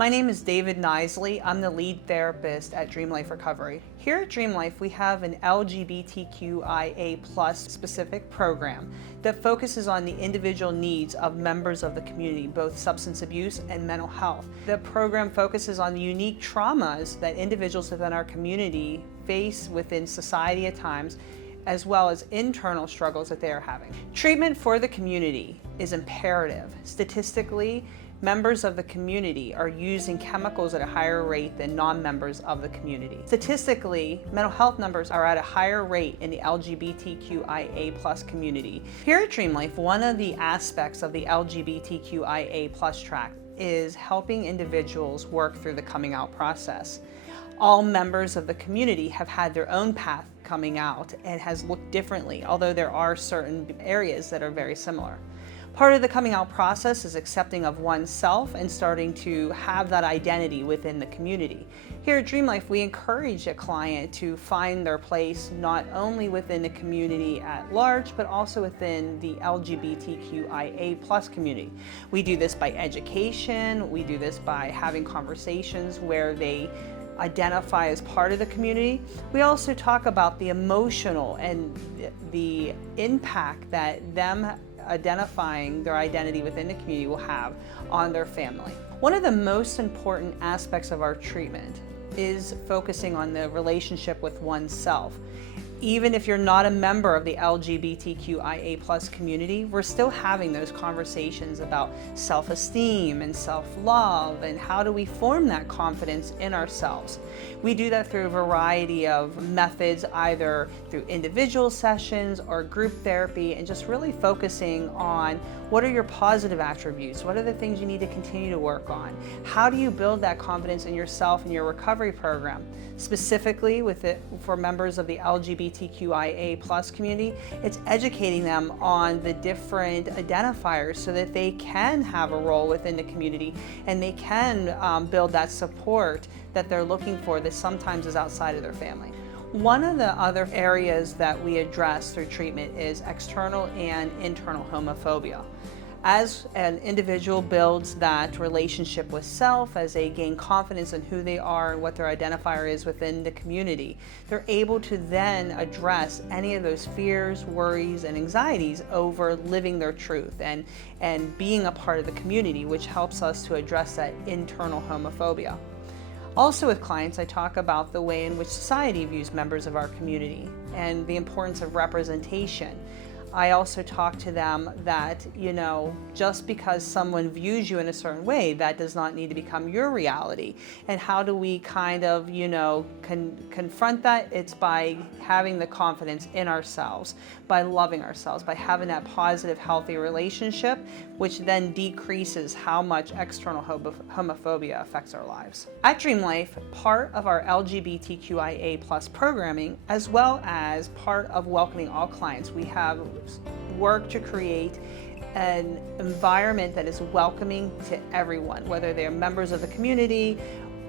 My name is David Nisley. I'm the lead therapist at DreamLife Recovery. Here at DreamLife, we have an LGBTQIA+ specific program that focuses on the individual needs of members of the community, both substance abuse and mental health. The program focuses on the unique traumas that individuals within our community face within society at times, as well as internal struggles that they are having. Treatment for the community is imperative. Statistically, members of the community are using chemicals at a higher rate than non-members of the community. Statistically, mental health numbers are at a higher rate in the LGBTQIA+ community. Here at DreamLife, one of the aspects of the LGBTQIA+ track is helping individuals work through the coming out process. All members of the community have had their own path coming out and has looked differently, although there are certain areas that are very similar. Part of the coming out process is accepting of oneself and starting to have that identity within the community. Here at DreamLife, we encourage a client to find their place not only within the community at large, but also within the LGBTQIA+ community. We do this by education, we do this by having conversations where they identify as part of the community. We also talk about the emotional and the impact that them identifying their identity within the community will have on their family. One of the most important aspects of our treatment is focusing on the relationship with oneself. Even if you're not a member of the LGBTQIA+ community, we're still having those conversations about self-esteem and self-love and how do we form that confidence in ourselves. We do that through a variety of methods, either through individual sessions or group therapy, and just really focusing on what are your positive attributes, what are the things you need to continue to work on, how do you build that confidence in yourself and your recovery program. Specifically for members of the LGBTQIA+ community, it's educating them on the different identifiers so that they can have a role within the community and they can build that support that they're looking for that sometimes is outside of their family. One of the other areas that we address through treatment is external and internal homophobia. As an individual builds that relationship with self, as they gain confidence in who they are and what their identifier is within the community, they're able to then address any of those fears, worries, and anxieties over living their truth and being a part of the community, which helps us to address that internal homophobia. Also with clients, I talk about the way in which society views members of our community and the importance of representation. I also talk to them that, just because someone views you in a certain way, that does not need to become your reality. And how do we kind of, confront that? It's by having the confidence in ourselves, by loving ourselves, by having that positive, healthy relationship, which then decreases how much external homophobia affects our lives. At DreamLife, part of our LGBTQIA+ programming, as well as part of welcoming all clients, we have work to create an environment that is welcoming to everyone, whether they're members of the community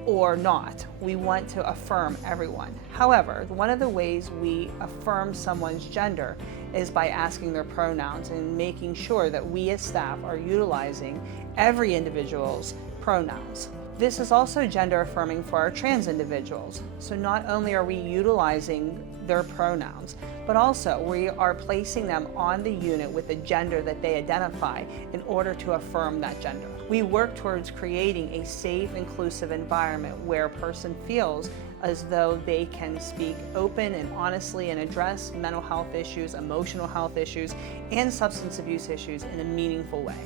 or not. We want to affirm everyone. However, one of the ways we affirm someone's gender is by asking their pronouns and making sure that we as staff are utilizing every individual's pronouns. This is also gender affirming for our trans individuals. So not only are we utilizing their pronouns, but also we are placing them on the unit with the gender that they identify in order to affirm that gender. We work towards creating a safe, inclusive environment where a person feels as though they can speak open and honestly and address mental health issues, emotional health issues, and substance abuse issues in a meaningful way.